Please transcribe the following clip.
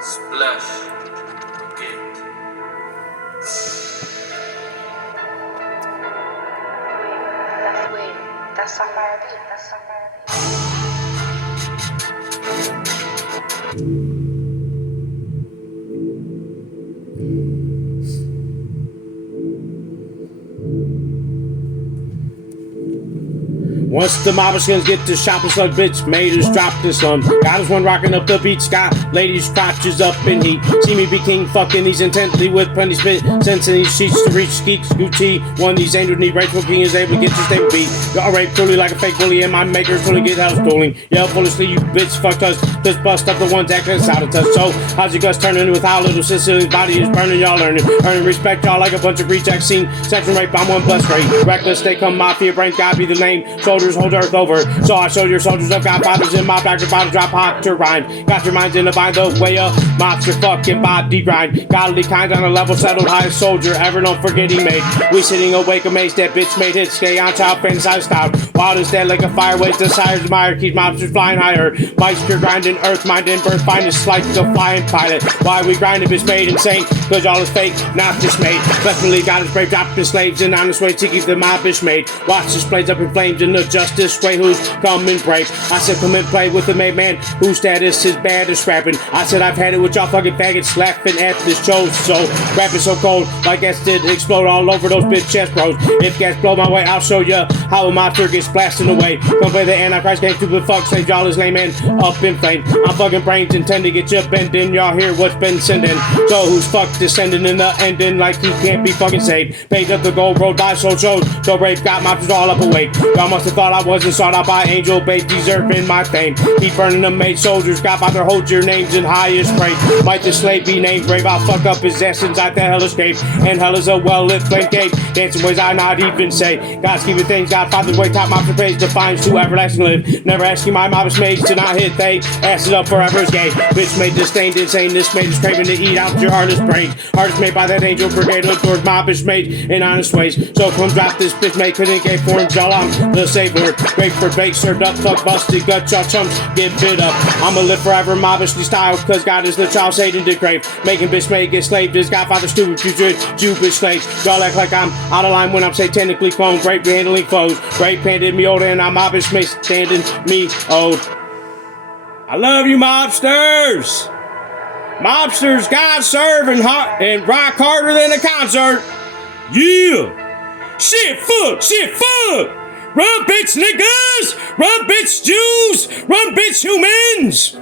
Splash. Okay. That's a fire beat. That's a fire beat. Once the Mobbishans get to shopping slug, bitch made us drop this slum. Got us one rocking up the beach, got ladies' crotches up in heat. See me be king, fucking these intently with plenty spit. Sense in these sheets to reach geeks, Gucci. One these angels need rightful king is able to get your stable beat. Y'all rape truly like a fake bully, and my maker fully get house schooling. Yeah, full of sleep, you bitch fucked us. Just bust up the ones that us out of touch. So, how's your guts turning with how little Sicilian body is burning? Y'all learning, earning respect, y'all like a bunch of rejects. Seen section rape, I'm one bus rate. Reckless, they come mafia, brains, God be the name. Soldiers hold earth over. So I showed your soldiers of godfathers in my back, about to drop hot to rhyme. Got your minds in the bind the way up. Mobs your fucking body grind. Godly kind on a level settled, highest soldier ever known for getting made. We sitting awake amazed that bitch made hits. Stay on top, fantasize style. Wild as dead like a fireways, desires admire. Keep mobsters flying higher. Meister grinding, earth minding, birth finest like the flying pilot. Why we grinding bitch made insane? Cause all is fake, not dismayed. Definitely got us brave, dropped the slaves and honest way to keep the mobbish made. Watch this blades up in flames in the justice way. Who's come and brave? I said come and play with the made man whose status is bad as scrapping. I said I've had it with y'all fucking faggots laughing at this show. So rapping so cold like gas did explode all over those bitch chest bros. If gas blow my way, I'll show ya how a monster gets blasted away. Come play the Antichrist game, stupid fuck, slave y'all is lame and up in flames. I'm fucking brains intend to get you bending. Y'all hear what's been sending. So who's fucked descending in the ending like he can't be fucking saved. Paid up the gold road by soul shows. So brave got mobsters all up awake. Y'all must have thought I wasn't sought out by angel bait, deserving my fame. Keep burning them made soldiers, got by their hold your names in highest praise. Might the slave be named brave? I'll fuck up his essence at the hellish cave. And hell is a well-lit flame cave. Dancing ways I not even say. God's keeping things, God Father's way, top mobster pays defines to everlasting live. Never asking my mobbish mates to not hit they asses up forever is gay. Bitch made disdained, insane, this made is craving to eat out your hardest brains. Hardest made by that angel brigade, look towards mobbish made in honest ways. So come drop this bitch made, couldn't get forms, y'all I'm the save word. Great for bait, served up, fuck busted, gut, y'all chumps, get bit up. I'ma live forever mobbishly style, cause God is the child Satan to crave. Making bitch made get slaved, is Godfather stupid, future Jew bitch slave. Y'all act like I'm out of line when I'm satanically cloned. Great handling foes, great panded me old, and I'm mobbish made standing me old. I love you mobsters! Mobsters, God serve and rock harder than a concert. Yeah! Shit fuck! Run bitch niggas! Run bitch Jews! Run bitch humans!